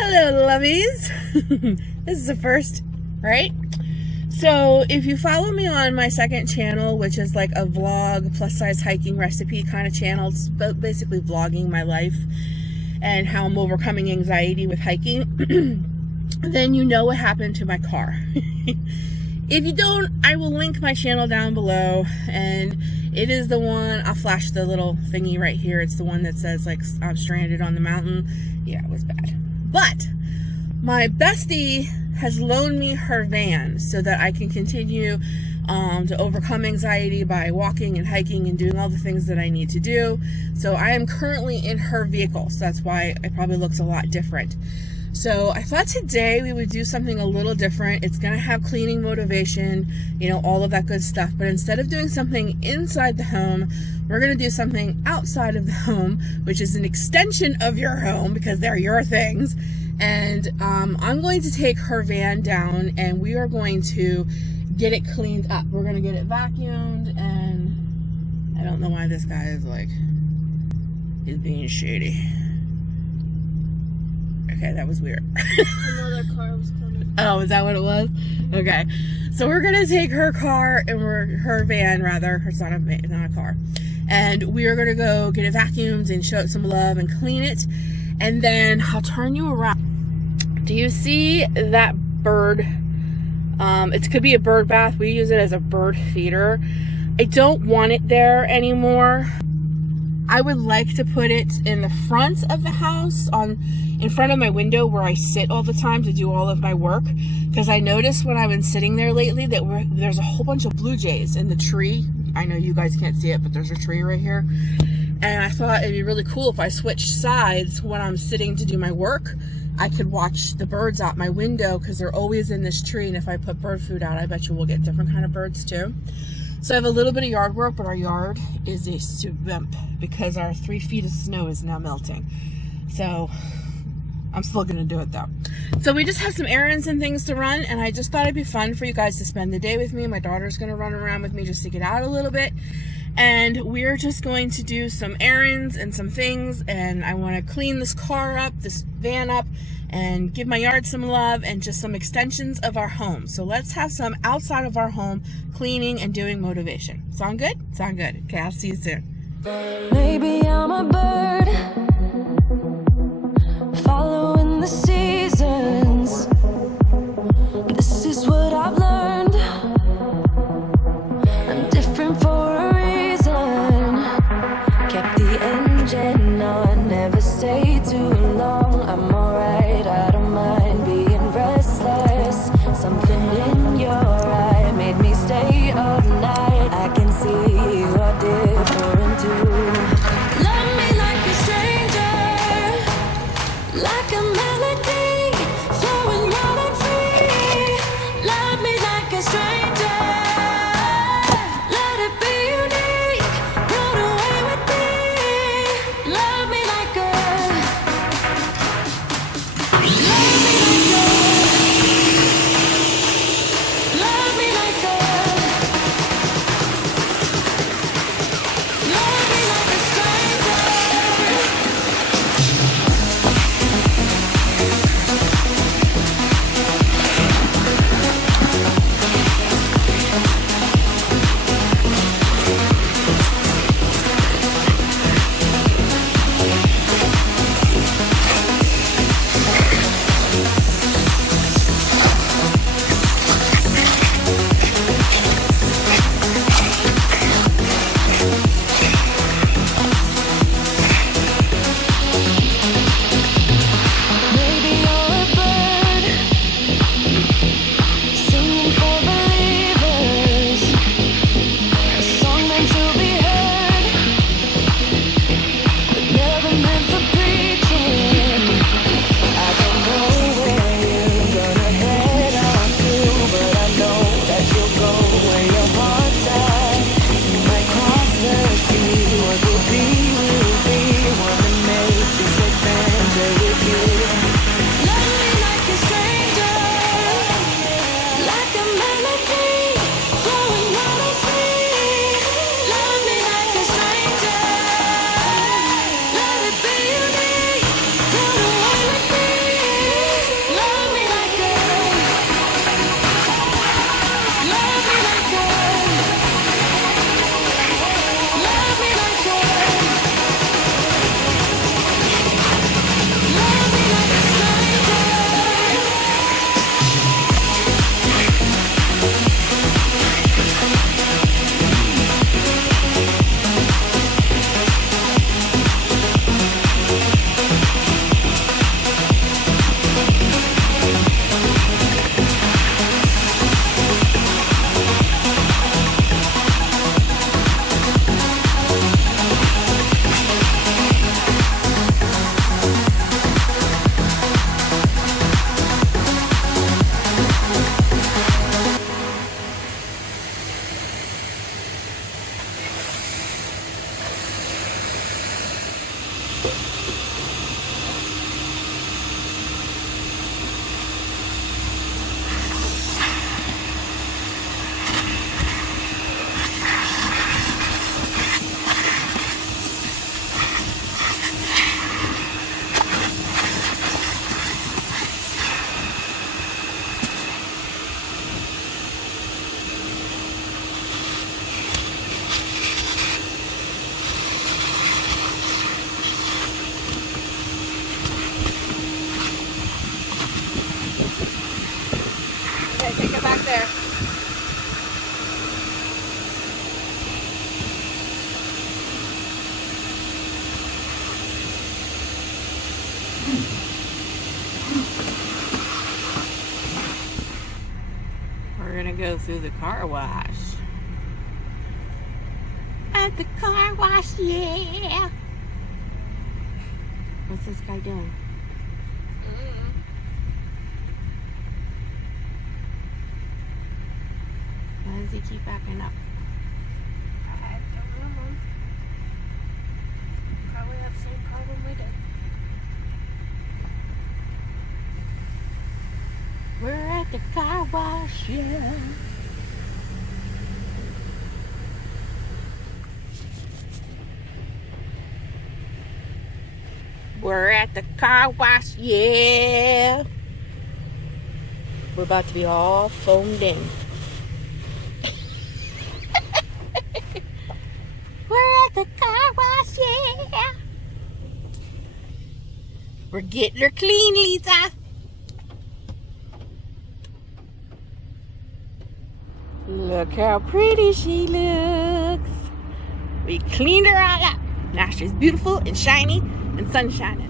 Hello, lovies. This is the first, right? So if you follow me on my second channel, which is like a vlog plus size hiking recipe kind of channel, it's basically vlogging my life and how I'm overcoming anxiety with hiking, then you know what happened to my car. If you don't, I will link my channel down below, and it is the one, I'll flash the little thingy right here. It's the one that says like I'm stranded on the mountain. Yeah, it was bad. But my bestie has loaned me her van so that I can continue to overcome anxiety by walking and hiking and doing all the things that I need to do. So I am currently in her vehicle, so that's why it probably looks a lot different. So I thought today we would do something a little different. It's going to have cleaning motivation, you know, all of that good stuff. But instead of doing something inside the home, we're going to do something outside of the home, which is an extension of your home because they're your things. And I'm going to take her van down and we are going to get it cleaned up. We're going to get it vacuumed, and I don't know why this guy is like, he's being shady. Okay, that was weird. Another car was coming. Oh, is that what it was? Okay. So we're going to take her car, and her van, rather. It's not a car. And we are going to go get it vacuumed and show it some love and clean it. And then I'll turn you around. Do you see that bird? It could be a bird bath. We use it as a bird feeder. I don't want it there anymore. I would like to put it in the front of the house, in front of my window where I sit all the time to do all of my work. Because I noticed when I've been sitting there lately that there's a whole bunch of blue jays in the tree. I know you guys can't see it, but there's a tree right here. And I thought it'd be really cool if I switched sides when I'm sitting to do my work. I could watch the birds out my window because they're always in this tree. And if I put bird food out, I bet you we'll get different kind of birds too. So I have a little bit of yard work, but our yard is a swamp because our 3 feet of snow is now melting. So I'm still gonna do it though. So we just have some errands and things to run, and I just thought it'd be fun for you guys to spend the day with me. My daughter's gonna run around with me just to get out a little bit. And we're just going to do some errands and some things, and I want to clean this car up, this van up, and give my yard some love and just some extensions of our home. So let's have some outside of our home cleaning and doing motivation. Sound good? Sound good. Okay, I'll see you soon. Maybe I'm a bird following the seasons. This is what I've learned. I'm different for a reason. Kept the engine on, never stay too long. I'm alright, I don't mind being restless. Something in your eye made me stay up night. I can see you are different too. Love me like a stranger, like a melody flowing wild and free. Love me like a stranger, let it be unique. Run away with me. Love me like a, love me like a, love me like a, love me like a stranger. Take it back there. We're gonna go through the car wash. At the car wash, yeah. What's this guy doing? Why does he keep backing up? I don't know. Probably have the same problem we did. We're at the car wash, yeah. We're at the car wash, yeah. We're about to be all foamed in. We're at the car wash, yeah. We're getting her clean, Lisa. Look how pretty she looks. We cleaned her all up. Now she's beautiful and shiny and sun shining.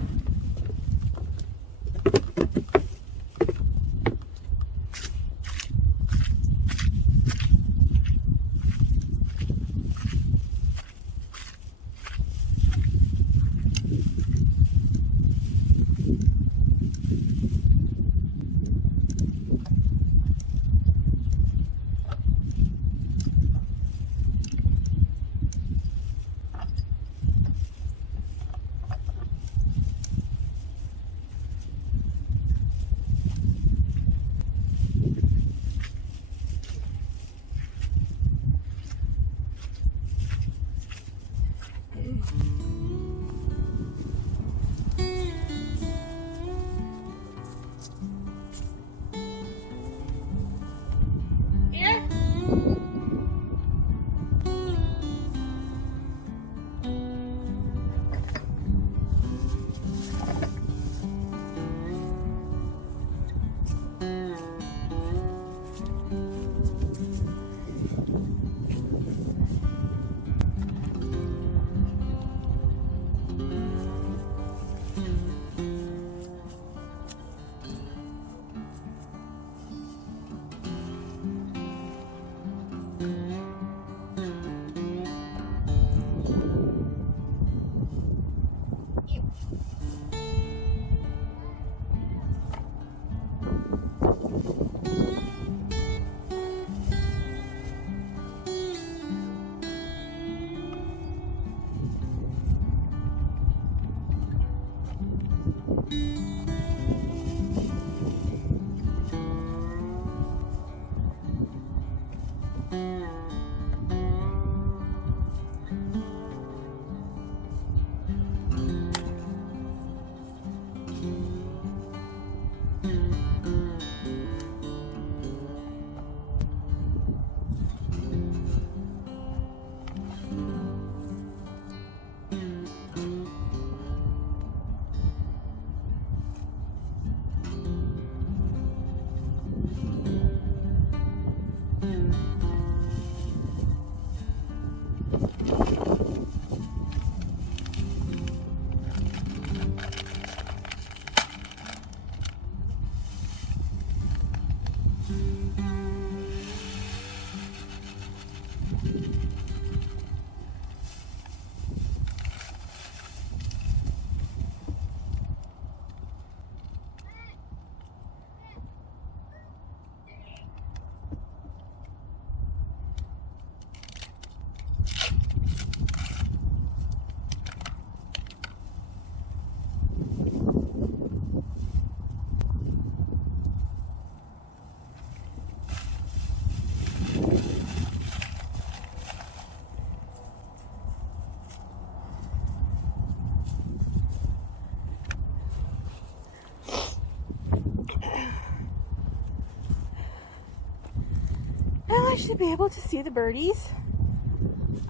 Now I should be able to see the birdies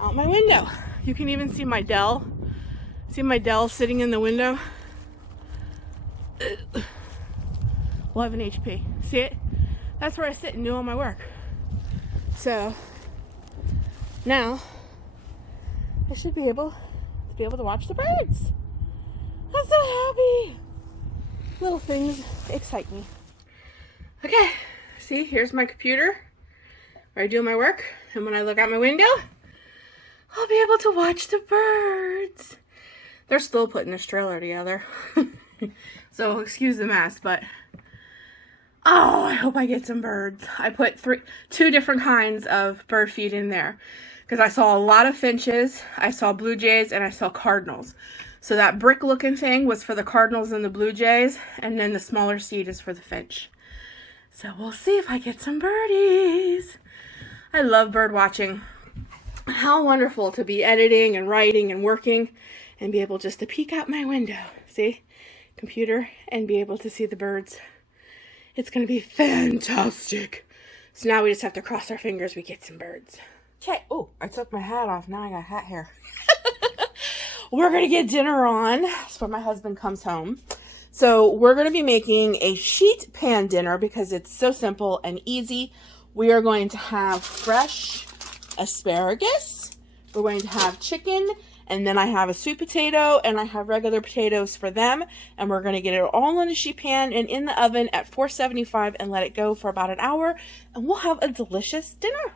out my window. You can even see my Dell. See my Dell sitting in the window? 11 HP. See it? That's where I sit and do all my work. So now I should be able to watch the birds. I'm so happy. Little things excite me. Okay, see, here's my computer where I do my work, and when I look out my window, I'll be able to watch the birds. They're still putting this trailer together. So excuse the mess, but oh, I hope I get some birds. I put two different kinds of bird feed in there because I saw a lot of finches, I saw blue jays, and I saw cardinals. So that brick looking thing was for the cardinals and the blue jays, and then the smaller seed is for the finch. So we'll see if I get some birdies. I love bird watching. How wonderful to be editing and writing and working and be able just to peek out my window, see, computer, and be able to see the birds. It's going to be fantastic. So now we just have to cross our fingers we get some birds. Okay. Oh, I took my hat off. Now I got hat hair. We're going to get dinner on. That's when my husband comes home. So we're going to be making a sheet pan dinner because it's so simple and easy. We are going to have fresh asparagus. We're going to have chicken. And then I have a sweet potato and I have regular potatoes for them. And we're going to get it all in a sheet pan and in the oven at 475 and let it go for about an hour. And we'll have a delicious dinner.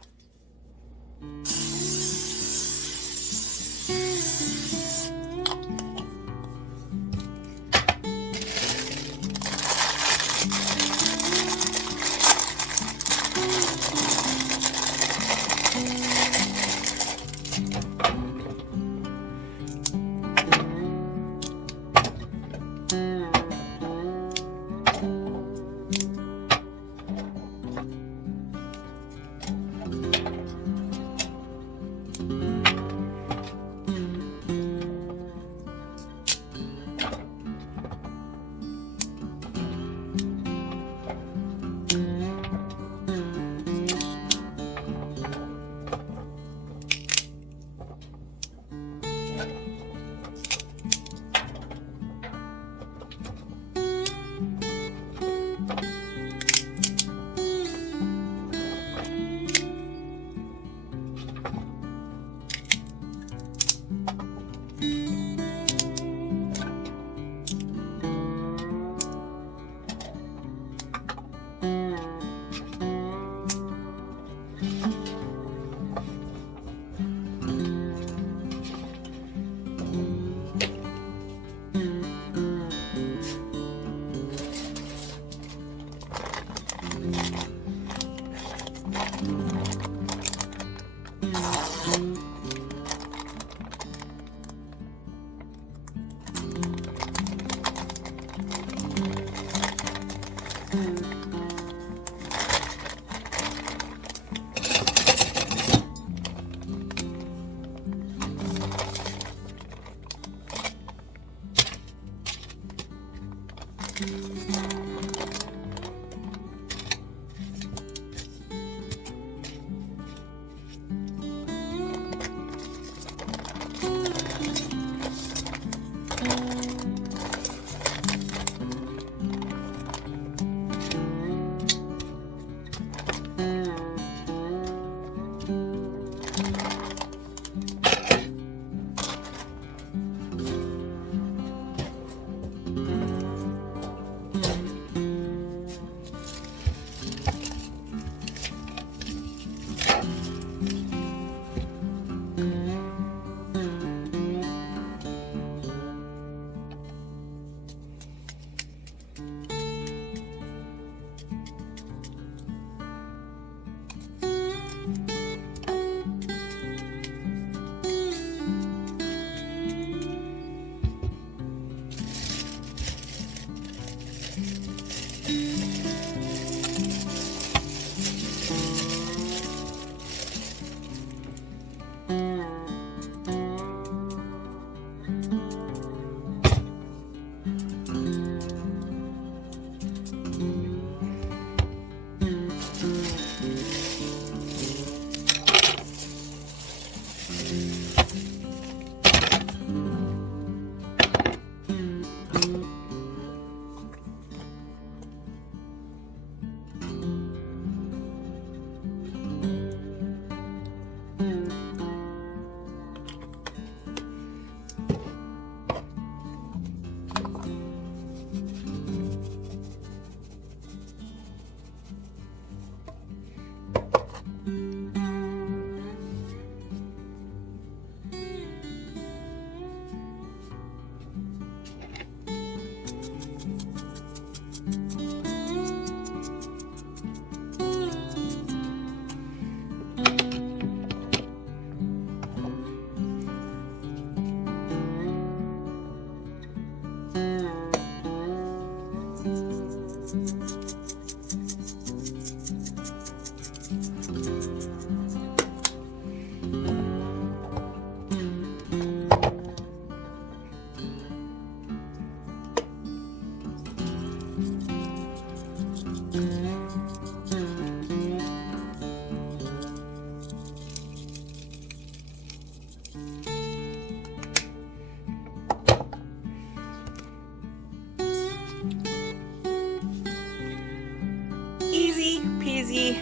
Easy peasy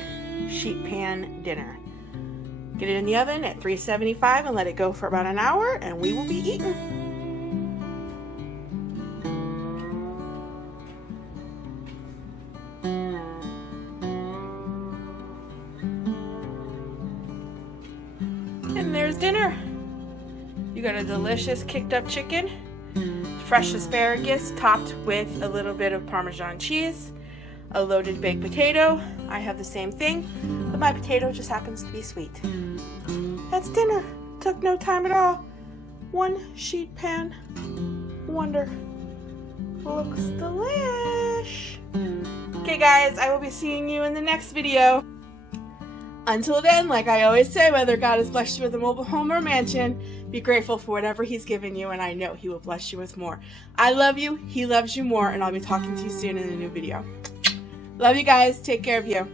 sheet pan dinner. Get it in the oven at 375 and let it go for about an hour, and we will be eating. And there's dinner. You got a delicious kicked up chicken, fresh asparagus topped with a little bit of Parmesan cheese, a loaded baked potato. I have the same thing, but my potato just happens to be sweet. That's dinner. Took no time at all. One sheet pan wonder. Looks delish. Okay guys, I will be seeing you in the next video. Until then, like I always say, whether God has blessed you with a mobile home or mansion, be grateful for whatever He's given you, and I know He will bless you with more. I love you, He loves you more, and I'll be talking to you soon in a new video. Love you guys. Take care of you.